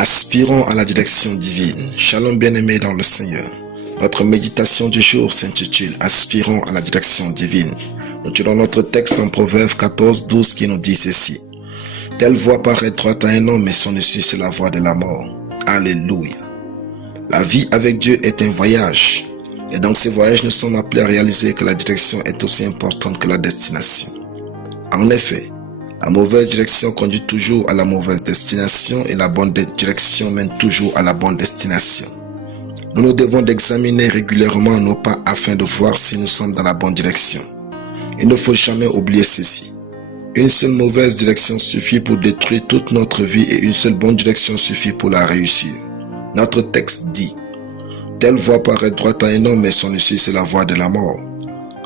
Aspirons à la direction divine. Shalom bien-aimés dans le Seigneur. Notre méditation du jour s'intitule « Aspirons à la direction divine ». Nous tirons notre texte en Proverbe 14, 12 qui nous dit ceci. « Telle voie paraît droite à un homme, mais son issue c'est la voie de la mort. » Alléluia. La vie avec Dieu est un voyage. Et dans ce voyage, nous sommes appelés à réaliser que la direction est aussi importante que la destination. En effet, la mauvaise direction conduit toujours à la mauvaise destination et la bonne direction mène toujours à la bonne destination. Nous nous devons d'examiner régulièrement nos pas afin de voir si nous sommes dans la bonne direction. Il ne faut jamais oublier ceci. Une seule mauvaise direction suffit pour détruire toute notre vie et une seule bonne direction suffit pour la réussir. Notre texte dit « Telle voie paraît droite à un homme, mais son issue c'est la voie de la mort. »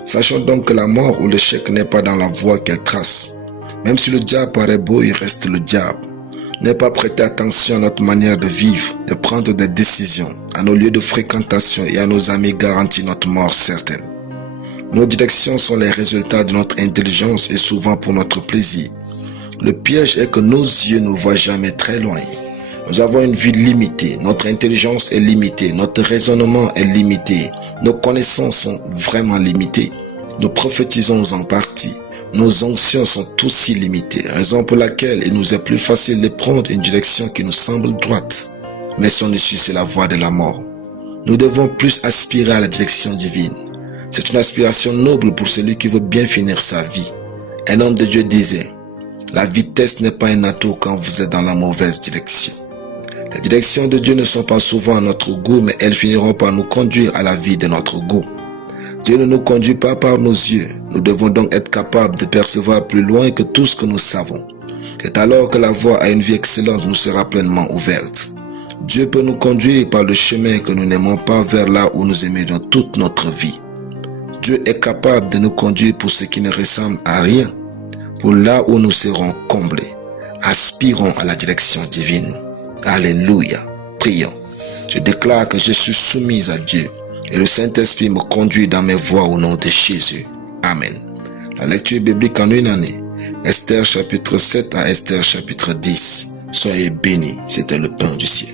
Sachons donc que la mort ou l'échec n'est pas dans la voie qu'elle trace. Même si le diable paraît beau, il reste le diable. Ne pas prêter attention à notre manière de vivre, de prendre des décisions, à nos lieux de fréquentation et à nos amis garantit notre mort certaine. Nos directions sont les résultats de notre intelligence et souvent pour notre plaisir. Le piège est que nos yeux ne voient jamais très loin. Nous avons une vie limitée, notre intelligence est limitée, notre raisonnement est limité, nos connaissances sont vraiment limitées. Nous prophétisons en partie. Nos onctions sont aussi limitées, raison pour laquelle il nous est plus facile de prendre une direction qui nous semble droite. Mais son issue, c'est la voie de la mort. Nous devons plus aspirer à la direction divine. C'est une aspiration noble pour celui qui veut bien finir sa vie. Un homme de Dieu disait, « La vitesse n'est pas un atout quand vous êtes dans la mauvaise direction. » Les directions de Dieu ne sont pas souvent à notre goût, mais elles finiront par nous conduire à la vie de notre goût. Dieu ne nous conduit pas par nos yeux. Nous devons donc être capables de percevoir plus loin que tout ce que nous savons. C'est alors que la voie à une vie excellente nous sera pleinement ouverte. Dieu peut nous conduire par le chemin que nous n'aimons pas vers là où nous aimerions toute notre vie. Dieu est capable de nous conduire pour ce qui ne ressemble à rien, pour là où nous serons comblés. Aspirons à la direction divine. Alléluia. Prions. Je déclare que je suis soumise à Dieu. Et le Saint-Esprit me conduit dans mes voies au nom de Jésus. Amen. La lecture biblique en une année. Esther chapitre 7 à Esther chapitre 10. Soyez bénis, c'était le pain du ciel.